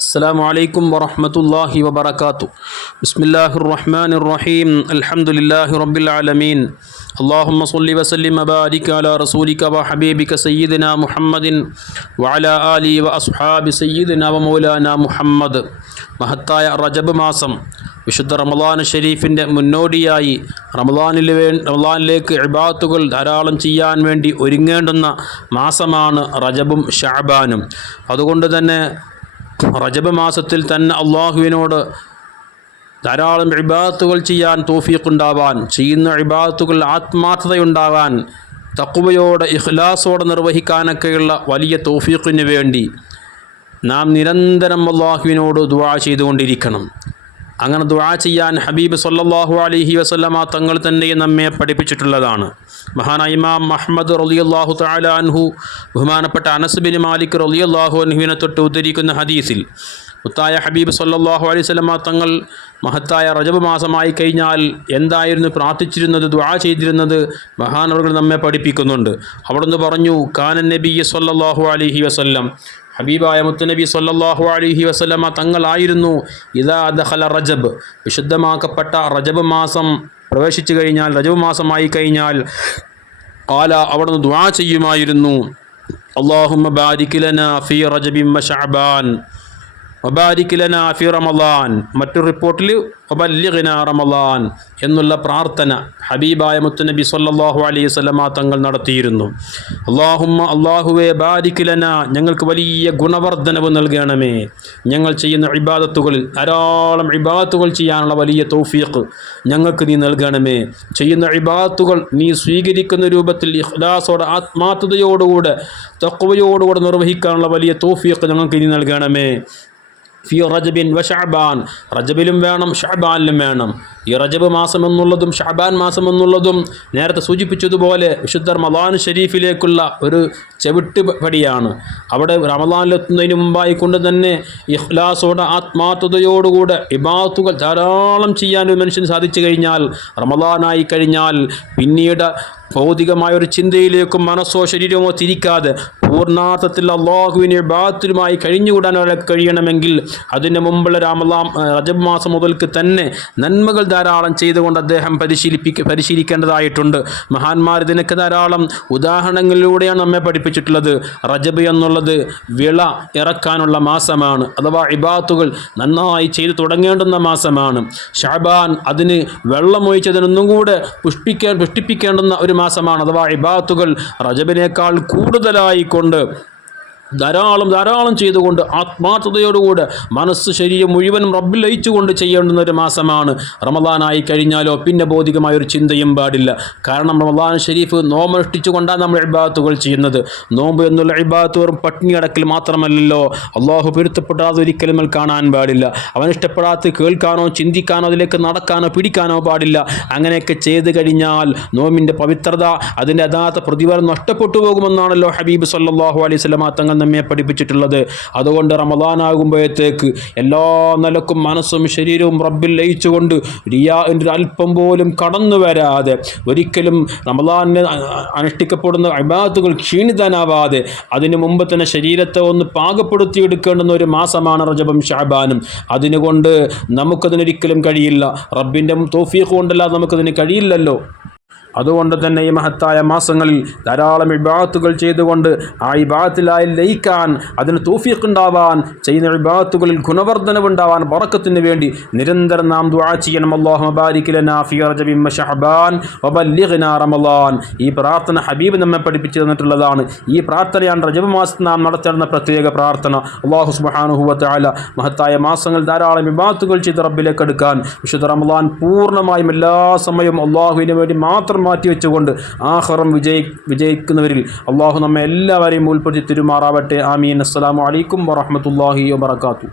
السلام عليكم ورحمة الله وبركاته بسم الله الرحمن الرحيم الحمد لله رب العالمين اللهم صل وسلم وبارك على رسولك وحبيبك سيدنا محمد وعلى آله وأصحاب سيدنا ومولانا محمد മഹത്തായ റജബ് മാസം വിശുദ്ധ റമദാൻ ഷരീഫിൻ്റെ മുന്നോടിയായി റമദാനിൽ വേ റമദാനിലേക്ക് ഇബാത്തുകൾ ധാരാളം ചെയ്യാൻ വേണ്ടി ഒരുങ്ങേണ്ടുന്ന മാസമാണ് റജബും ഷാബാനും അതുകൊണ്ട് തന്നെ റജബ് മാസത്തിൽ തന്നെ അള്ളാഹുവിനോട് ധാരാളം ഇബാത്തുകൾ ചെയ്യാൻ തോഫീഖുണ്ടാവാൻ ചെയ്യുന്ന ഇബാത്തുകൾ ആത്മാർത്ഥതയുണ്ടാവാൻ തക്കുവയോടെ ഇഖ്ലാസോടെ നിർവഹിക്കാനൊക്കെയുള്ള വലിയ തോഫീഖിന് വേണ്ടി നാം നിരന്തരം അള്ളാഹുവിനോട് ദുവാ ചെയ്തുകൊണ്ടിരിക്കണം. അങ്ങനെ ദുആ ചെയ്യാൻ ഹബീബ് സല്ലല്ലാഹു അലൈഹി വസല്ലമ തങ്ങൾ തന്നെ നമ്മെ പഠിപ്പിച്ചിട്ടുള്ളതാണ്. മഹാനായ ഇമാം മുഹമ്മദ് റളിയല്ലാഹു തആല അൻഹു ബഹുമാനപ്പെട്ട അനസ് ബിൻ മാലിക് റളിയല്ലാഹു അൻഹുവിനെ തൊട്ട് ഉദ്ധരിക്കുന്ന ഹദീസിൽ മുത്തായ ഹബീബ് സല്ലല്ലാഹു അലൈഹി വസല്ലമ തങ്ങൾ മഹത്തായ റജബ് മാസമായി കഴിഞ്ഞാൽ എന്തായിരുന്നു പ്രാർത്ഥിച്ചിരുന്നത് ദുആ ചെയ്തിരുന്നത്? മഹാനവറുകൾ നമ്മെ പഠിപ്പിക്കുന്നുണ്ട്. അവിടുന്ന് പറഞ്ഞു കാനൻ നബി സല്ലല്ലാഹു അലൈഹി വസല്ലം ഹബീബായ മുത്തുനബി സല്ലല്ലാഹു അലൈഹി വസല്ലമ തങ്ങളായിരുന്നു. ഇതാ ദഹല റജബ്. വിശുദ്ധമാക്കപ്പെട്ട റജബ് മാസം പ്രവേശിച്ചു കഴിഞ്ഞാൽ റജബ് മാസമായി കഴിഞ്ഞാൽ കാല അവിടുന്ന് ദുആ ചെയ്യുമായിരുന്നു. അള്ളാഹുമ്മ ബാരിക്കിലന ലന ഫി റജബിം വ ഫി റമളാൻ മറ്റൊരു റിപ്പോർട്ടിൽ റമളാൻ എന്നുള്ള പ്രാർത്ഥന ഹബീബായ മുത്തുനബി സല്ലാഹു അലൈഹി വസല്ലമ തങ്ങൾ നടത്തിയിരുന്നു. അള്ളാഹുമ്മ അള്ളാഹുവെ ബാരിക് ലന ഞങ്ങൾക്ക് വലിയ ഗുണവർദ്ധനവ് നൽകണമേ. ഞങ്ങൾ ചെയ്യുന്ന ഇബാദത്തുകളിൽ ധാരാളം ഇബാദത്തുകൾ ചെയ്യാനുള്ള വലിയ തൗഫീഖ് ഞങ്ങൾക്ക് നീ നൽകണമേ. ചെയ്യുന്ന ഇബാദത്തുകൾ നീ സ്വീകരിക്കുന്ന രൂപത്തിൽ ഇഖ്ലാസോടെ ആത്മാർത്ഥതയോടുകൂടെ തക്കുവയോടുകൂടെ നിർവഹിക്കാനുള്ള വലിയ തൗഫീഖ് ഞങ്ങൾക്ക് നീ നൽകണമേ. ഫി റജബിൻ വ ഷഹബാൻ റജബിലും വേണം ഷഹബാനിലും വേണം. ഈ റജബ് മാസം എന്നുള്ളതും ഷഹബാൻ മാസം എന്നുള്ളതും നേരത്തെ സൂചിപ്പിച്ചതുപോലെ വിശുദ്ധ റമദാൻ ഷരീഫിലേക്കുള്ള ഒരു ചെവിട്ട് പടിയാണ്. അവിടെ റമദാനിലെത്തുന്നതിന് മുമ്പായി കൊണ്ട് തന്നെ ഇഖ്ലാസോടെ ആത്മാർത്ഥതയോടുകൂടെ ഇബാത്തുകൾ ധാരാളം ചെയ്യാൻ ഒരു മനുഷ്യന് സാധിച്ചു കഴിഞ്ഞാൽ റമദാനായി കഴിഞ്ഞാൽ പിന്നീട് ഭൗതികമായ ഒരു ചിന്തയിലേക്കും മനസ്സോ ശരീരമോ തിരിക്കാതെ പൂർണാർത്ഥത്തിൽ അള്ളാഹുവിനെ ബാത്തുമായി കഴിഞ്ഞുകൂടാൻ ഒരാൾക്ക് കഴിയണമെങ്കിൽ അതിന് മുമ്പുള്ള രാമലാം റജബ് മാസം മുതൽക്ക് തന്നെ നന്മകൾ ധാരാളം ചെയ്തുകൊണ്ട് അദ്ദേഹം പരിശീലിപ്പിക്ക പരിശീലിക്കേണ്ടതായിട്ടുണ്ട്. മഹാന്മാർ ഇതിനൊക്കെ ധാരാളം ഉദാഹരണങ്ങളിലൂടെയാണ് നമ്മെ പഠിപ്പിച്ചിട്ടുള്ളത്. റജബ് എന്നുള്ളത് വിള ഇറക്കാനുള്ള മാസമാണ്. അഥവാ ഇബാത്തുകൾ നന്നായി ചെയ്തു തുടങ്ങേണ്ടുന്ന മാസമാണ്. ഷാബാൻ അതിന് വെള്ളമൊഴിച്ചതിനൊന്നും കൂടെ പുഷ്പിക്കാൻ പുഷ്ടിപ്പിക്കേണ്ടുന്ന ഒരു മാസമാണ്. അഥവാ ഇബാത്തുകൾ റജബിനേക്കാൾ കൂടുതലായി കൊണ്ട് ധാരാളം ധാരാളം ചെയ്തുകൊണ്ട് ആത്മാർത്ഥതയോടുകൂടെ മനസ്സ് ശരീരം മുഴുവനും റബ്ബിൽ ലയിച്ചുകൊണ്ട് ചെയ്യേണ്ടുന്ന ഒരു മാസമാണ്. റമദാനായി കഴിഞ്ഞാലോ പിന്നെ ഭൗതികമായ ഒരു ചിന്തയും പാടില്ല. കാരണം റമദാൻ ഷരീഫ് നോമനുഷ്ഠിച്ചുകൊണ്ടാണ് നമ്മൾ ഇബാത്തുകൾ ചെയ്യുന്നത്. നോമ്പ് എന്നുള്ള ഇബാത്ത് വെറും പട്ടിണി അടക്കൽ മാത്രമല്ലല്ലോ. അള്ളാഹു പൊരുത്തപ്പെടാതെ ഒരിക്കലും നമ്മൾ കാണാൻ പാടില്ല. അവൻ ഇഷ്ടപ്പെടാത്ത കേൾക്കാനോ ചിന്തിക്കാനോ അതിലേക്ക് നടക്കാനോ പിടിക്കാനോ പാടില്ല. അങ്ങനെയൊക്കെ ചെയ്ത് കഴിഞ്ഞാൽ നോമിന്റെ പവിത്രത അതിന്റെ യഥാർത്ഥ പ്രതിഫലം നഷ്ടപ്പെട്ടു പോകുമെന്നാണല്ലോ ഹബീബ് സല്ലാഹു അലൈഹി സ്വലമാ തങ്ങൾ നമ്മെ പഠിപ്പിച്ചിട്ടുള്ളത്. അതുകൊണ്ട് റമദാനാകുമ്പോഴത്തേക്ക് എല്ലാ നിലക്കും മനസ്സും ശരീരവും റബ്ബിൽ ലയിച്ചുകൊണ്ട് റിയാന്റെ അല്പം പോലും കടന്നു വരാതെ ഒരിക്കലും റമദാനിന് അനുഷ്ഠിക്കപ്പെടുന്ന അബാത്തുകൾ ക്ഷീണിതനാവാതെ അതിനു മുമ്പ് തന്നെ ശരീരത്തെ ഒന്ന് പാകപ്പെടുത്തിയെടുക്കേണ്ടുന്ന ഒരു മാസമാണ് റജബും ഷാബാനും. അതിനുകൊണ്ട് നമുക്കതിനൊരിക്കലും കഴിയില്ല. റബ്ബിന്റെ തോഫീഖ് കൊണ്ടല്ലാതെ നമുക്കതിന് കഴിയില്ലല്ലോ. അതുകൊണ്ട് തന്നെ ഈ മഹത്തായ മാസങ്ങളിൽ ധാരാളം ഇബാത്തുകൾ ചെയ്തുകൊണ്ട് ആ ഇബാത്തിലായി ലയിക്കാൻ അതിന് തൂഫീഖ് ഉണ്ടാവാൻ ചെയ്യുന്ന ഇബാത്തുകളിൽ ഗുണവർദ്ധനവുണ്ടാവാൻ ബറക്കത്തിന് വേണ്ടി നിരന്തരം നാം ദുആ ചെയ്യണം. അല്ലാഹു ഈ പ്രാർത്ഥന ഹബീബ് നമ്മെ പഠിപ്പിച്ചു തന്നിട്ടുള്ളതാണ്. ഈ പ്രാർത്ഥനയാണ് റജബ് മാസത്തിൽ നാം നടത്തേണ്ട പ്രത്യേക പ്രാർത്ഥന. അള്ളാഹു സുബ്ഹാനഹു മഹത്തായ മാസങ്ങൾ ധാരാളം ഇബാത്തുകൾ ചെയ്ത് റബ്ബിലേക്ക് എടുക്കാൻ വിശുദ്ധ റമളാൻ പൂർണമായും എല്ലാ സമയവും അള്ളാഹുവിന് വേണ്ടി മാത്രം മാറ്റി വെച്ചുകൊണ്ട് ആഹ്റം വിജയി വിജയിക്കുന്നവരിൽ അള്ളാഹു നമ്മെ എല്ലാവരെയും ഉൾപ്പെടുത്തി തിരുമാറാവട്ടെ. ആമീൻ. അസ്സലാമു അലൈക്കും വറഹ്മത്തുള്ളാഹി വബറകാതുഹു.